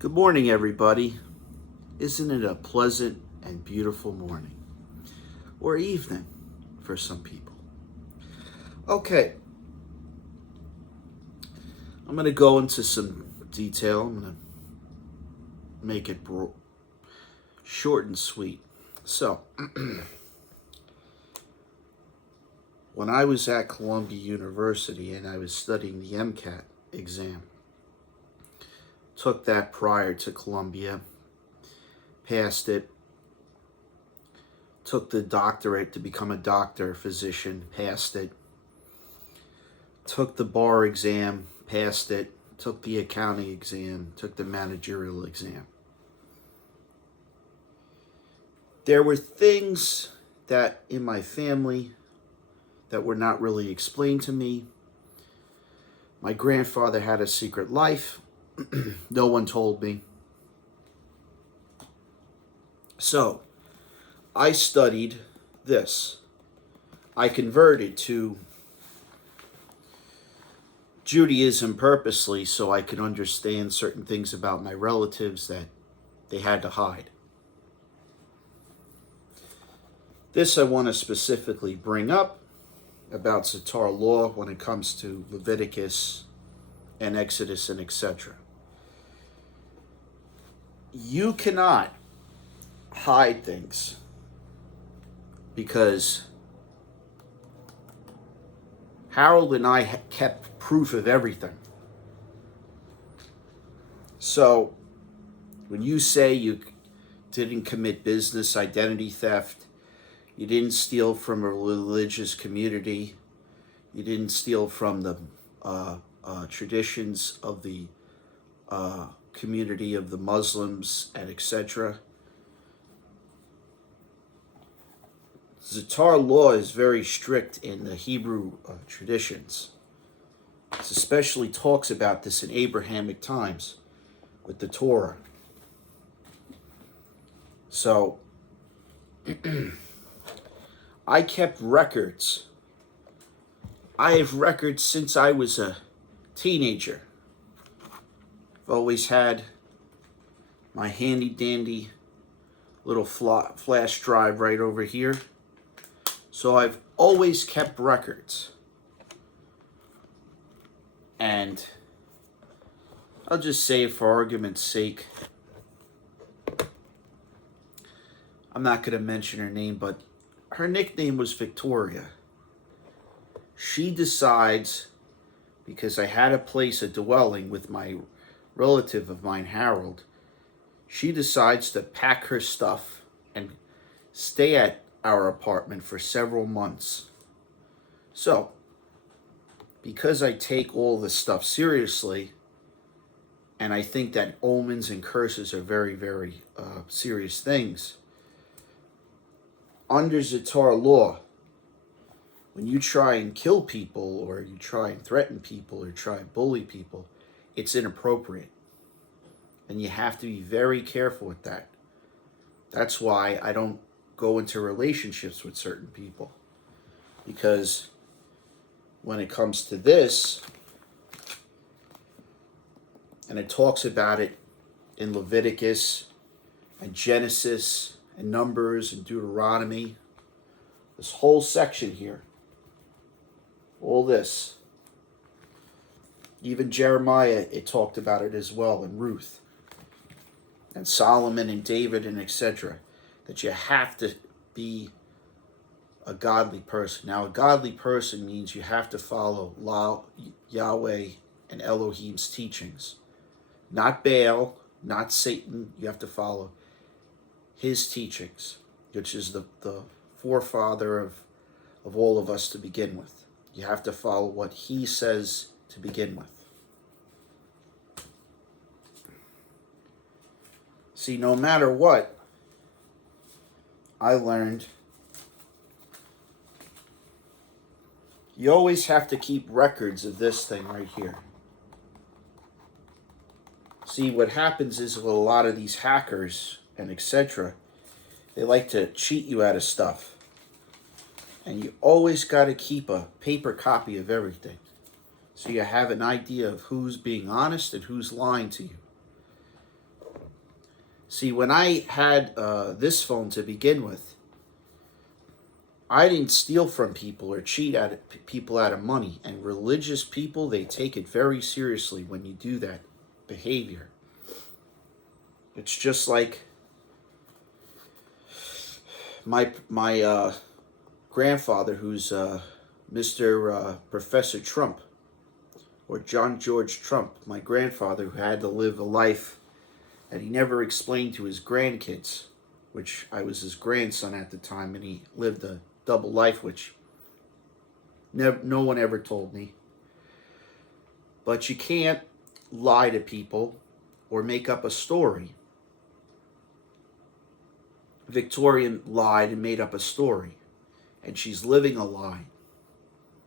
Good morning, everybody. Isn't it a pleasant and beautiful morning? Or evening for some people. Okay, I'm going to go into some detail. I'm going to make it short and sweet. So, when I was at Columbia University and I was studying the MCAT exam, took that prior to Columbia, passed it, took the doctorate to become a doctor, physician, passed it, took the bar exam, passed it, took the accounting exam, took the managerial exam. There were things that in my family that were not really explained to me. My grandfather had a secret life. No one told me. So, I studied this. I converted to Judaism purposely so I could understand certain things about my relatives that they had to hide. This I want to specifically bring up about Zatar law when it comes to Leviticus and Exodus and etc. You cannot hide things because Harold and I kept proof of everything. So when you say you didn't commit business identity theft, you didn't steal from a religious community, you didn't steal from the traditions of the community of the Muslims and etc. Zatar law is very strict in the Hebrew traditions. It especially talks about this in Abrahamic times with the Torah. So, I kept records. I have records since I was a teenager. I've always had my handy dandy little flash drive right over here. So I've always kept records. And I'll just say, for argument's sake, I'm not going to mention her name, but her nickname was Victoria. She decides, because I had to place a dwelling with my relative of mine, Harold, she decides to pack her stuff and stay at our apartment for several months. So, because I take all this stuff seriously, and I think that omens and curses are very, very serious things, under Zatar law, when you try and kill people, or you try and threaten people, or try and bully people, it's inappropriate. And you have to be very careful with that. That's why I don't go into relationships with certain people. Because when it comes to this, and it talks about it in Leviticus and Genesis and Numbers and Deuteronomy, this whole section here, all this, even Jeremiah, it talked about it as well, and Ruth and Solomon and David and etc., that you have to be a godly person. Now, a godly person means you have to follow Yahweh and Elohim's teachings. Not Baal, not Satan. You have to follow his teachings, which is the forefather of all of us to begin with. You have to follow what he says to begin with. See, no matter what, I learned you always have to keep records of this thing right here. See, what happens is with a lot of these hackers and etc., they like to cheat you out of stuff. And you always got to keep a paper copy of everything, so you have an idea of who's being honest and who's lying to you. See, when I had this phone to begin with, I didn't steal from people or cheat people out of money. And religious people, they take it very seriously when you do that behavior. It's just like my grandfather, who's Mr. Professor Trump, or John George Trump, my grandfather, who had to live a life that he never explained to his grandkids, which I was his grandson at the time, and he lived a double life, which no one ever told me. But you can't lie to people or make up a story. Victoria lied and made up a story, and she's living a lie.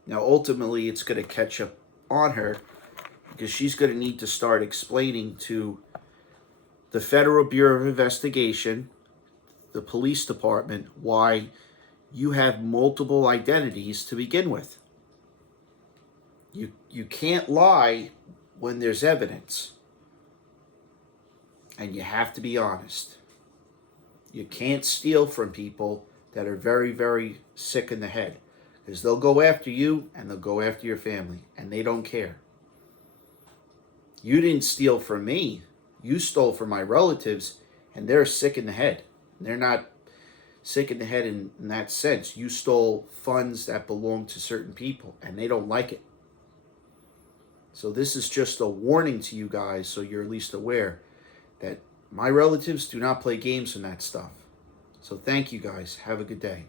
Now, ultimately, it's going to catch up on her because she's going to need to start explaining to the Federal Bureau of Investigation, the police department, why you have multiple identities to begin with. You can't lie when there's evidence, and you have to be honest. You can't steal from people that are very, very sick in the head, because they'll go after you and they'll go after your family, and they don't care. You didn't steal from me. You stole from my relatives, and they're sick in the head. They're not sick in the head in that sense. You stole funds that belong to certain people, and they don't like it. So this is just a warning to you guys, so you're at least aware that my relatives do not play games in that stuff. So thank you guys. Have a good day.